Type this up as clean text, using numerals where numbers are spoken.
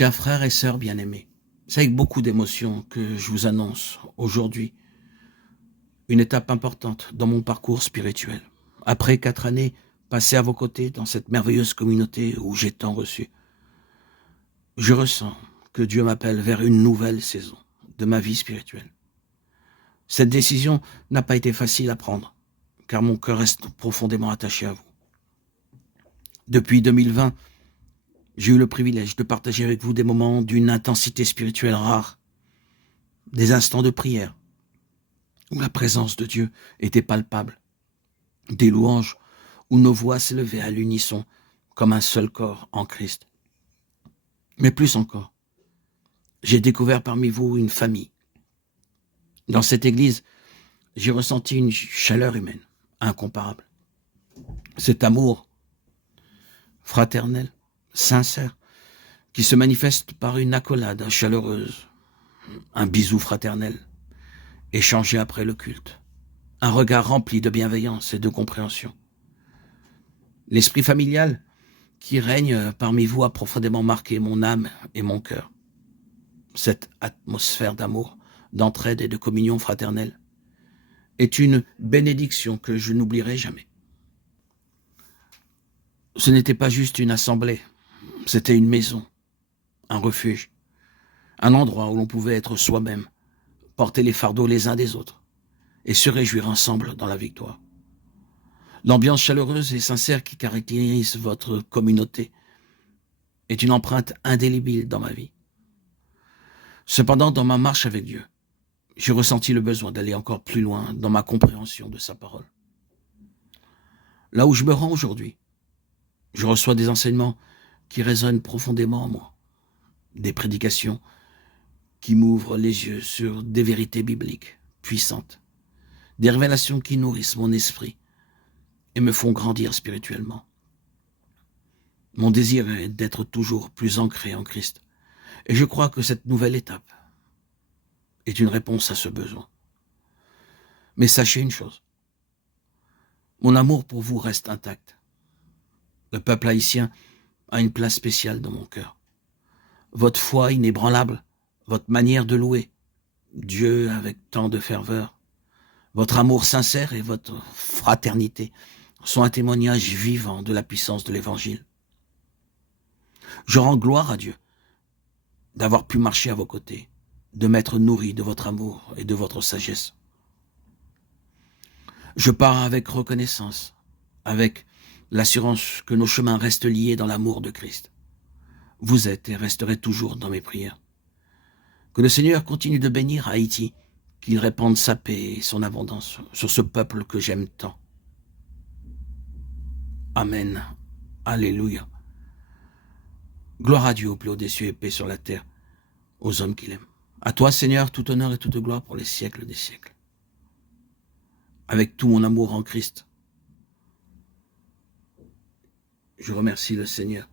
Chers frères et sœurs bien-aimés, c'est avec beaucoup d'émotion que je vous annonce aujourd'hui une étape importante dans mon parcours spirituel. Après 4 années passées à vos côtés dans cette merveilleuse communauté où j'ai tant reçu, je ressens que Dieu m'appelle vers une nouvelle saison de ma vie spirituelle. Cette décision n'a pas été facile à prendre, car mon cœur reste profondément attaché à vous. Depuis 2020, j'ai eu le privilège de partager avec vous des moments d'une intensité spirituelle rare, des instants de prière où la présence de Dieu était palpable, des louanges où nos voix s'élevaient à l'unisson comme un seul corps en Christ. Mais plus encore, j'ai découvert parmi vous une famille. Dans cette église, j'ai ressenti une chaleur humaine incomparable. Cet amour fraternel, sincère, qui se manifeste par une accolade chaleureuse, un bisou fraternel, échangé après le culte, un regard rempli de bienveillance et de compréhension. L'esprit familial qui règne parmi vous a profondément marqué mon âme et mon cœur. Cette atmosphère d'amour, d'entraide et de communion fraternelle est une bénédiction que je n'oublierai jamais. Ce n'était pas juste une assemblée, c'était une maison, un refuge, un endroit où l'on pouvait être soi-même, porter les fardeaux les uns des autres et se réjouir ensemble dans la victoire. L'ambiance chaleureuse et sincère qui caractérise votre communauté est une empreinte indélébile dans ma vie. Cependant, dans ma marche avec Dieu, j'ai ressenti le besoin d'aller encore plus loin dans ma compréhension de sa parole. Là où je me rends aujourd'hui, je reçois des enseignements qui résonnent profondément en moi, des prédications qui m'ouvrent les yeux sur des vérités bibliques puissantes, des révélations qui nourrissent mon esprit et me font grandir spirituellement. Mon désir est d'être toujours plus ancré en Christ, et je crois que cette nouvelle étape est une réponse à ce besoin. Mais sachez une chose, mon amour pour vous reste intact. Le peuple haïtien a une place spéciale dans mon cœur. Votre foi inébranlable, votre manière de louer Dieu avec tant de ferveur, votre amour sincère et votre fraternité sont un témoignage vivant de la puissance de l'Évangile. Je rends gloire à Dieu d'avoir pu marcher à vos côtés, de m'être nourri de votre amour et de votre sagesse. Je pars avec reconnaissance, avec l'assurance que nos chemins restent liés dans l'amour de Christ. Vous êtes et resterez toujours dans mes prières. Que le Seigneur continue de bénir Haïti, qu'il répande sa paix et son abondance sur ce peuple que j'aime tant. Amen. Alléluia. Gloire à Dieu au plus haut des cieux et paix sur la terre, aux hommes qu'il aime. À toi, Seigneur, tout honneur et toute gloire pour les siècles des siècles. Avec tout mon amour en Christ, je remercie le Seigneur